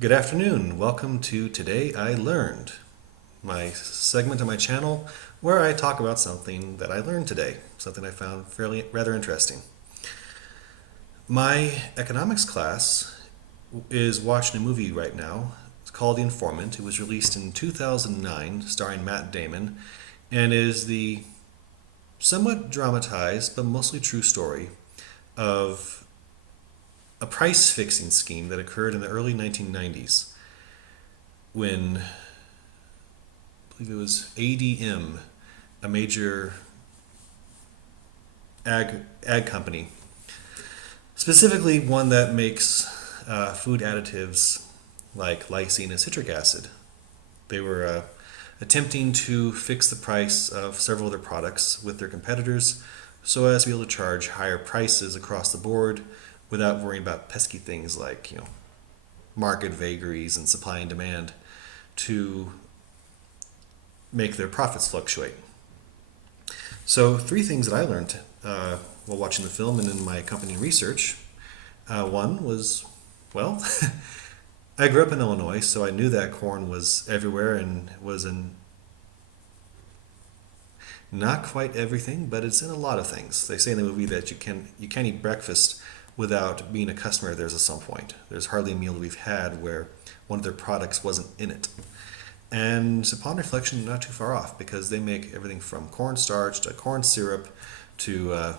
Good afternoon. Welcome to Today I Learned, my segment on my channel where I talk about something that I learned today, something I found rather interesting. My economics class is watching a movie right now. It's called Informant. It was released in 2009, starring Matt Damon, and is the somewhat dramatized but mostly true story of a price fixing scheme that occurred in the early 1990s when I believe it was ADM, a major ag company, specifically one that makes food additives like lysine and citric acid. They were attempting to fix the price of several of their products with their competitors so as to be able to charge higher prices across the board without worrying about pesky things like market vagaries and supply and demand to make their profits fluctuate. So three things that I learned while watching the film and in my accompanying research. One was, well, I grew up in Illinois, so I knew that corn was everywhere and was in not quite everything, but it's in a lot of things. They say in the movie that you can't eat breakfast without being a customer of theirs at some point. There's hardly a meal that we've had where one of their products wasn't in it. And upon reflection, not too far off because they make everything from cornstarch to corn syrup to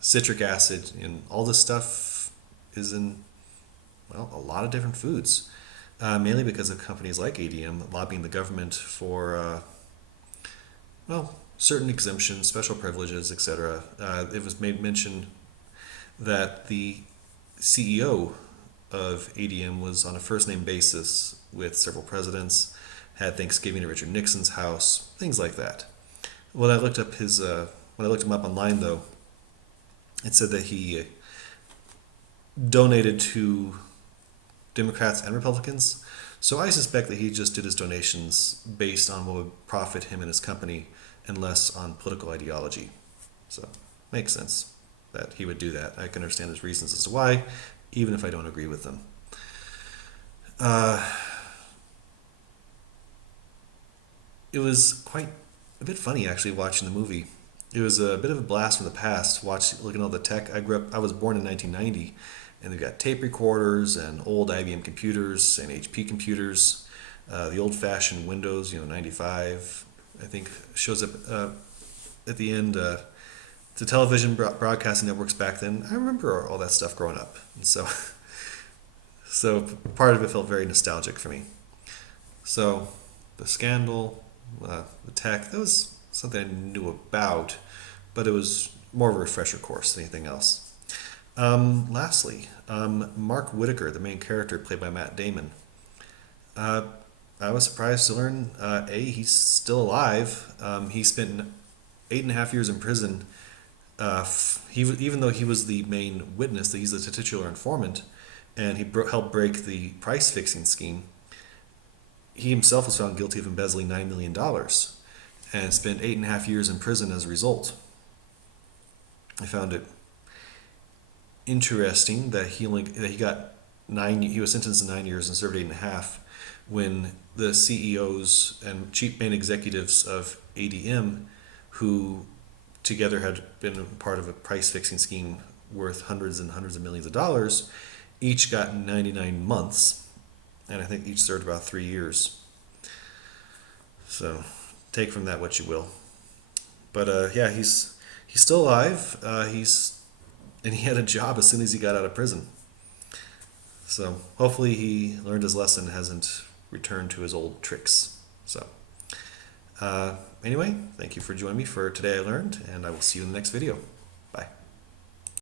citric acid, and all this stuff is in, well, a lot of different foods. Mainly because of companies like ADM lobbying the government for, well, certain exemptions, special privileges, etc. It was made mention that the CEO of ADM was on a first name basis with several presidents, had Thanksgiving at Richard Nixon's house, things like that. When I looked him up online though, it said that he donated to Democrats and Republicans. So I suspect that he just did his donations based on what would profit him and his company and less on political ideology. So makes sense that he would do that. I can understand his reasons as to why, even if I don't agree with them. It was quite a bit funny actually watching the movie. It was a bit of a blast from the past. Looking at all the tech. I was born in 1990, and they've got tape recorders and old IBM computers and HP computers. The old-fashioned Windows, 95, I think shows up at the end. The television broadcasting networks back then, I remember all that stuff growing up, and so part of it felt very nostalgic for me. So the scandal, the tech, that was something I knew about, but it was more of a refresher course than anything else. Lastly, Mark Whitaker, the main character played by Matt Damon. I was surprised to learn, he's still alive. He spent 8.5 years in prison. Even though he was the main witness, that he's the titular informant, and he helped break the price fixing scheme, he himself was found guilty of embezzling $9 million and spent 8.5 years in prison as a result. I found it interesting that he was sentenced to 9 years and served 8.5, when the CEOs and chief main executives of ADM, who together had been part of a price fixing scheme worth hundreds and hundreds of millions of dollars, each got 99 months, and I think each served about 3 years. So take from that what you will. But yeah, he's still alive. And he had a job as soon as he got out of prison. So hopefully he learned his lesson, hasn't returned to his old tricks. So anyway, thank you for joining me for Today I Learned, and I will see you in the next video.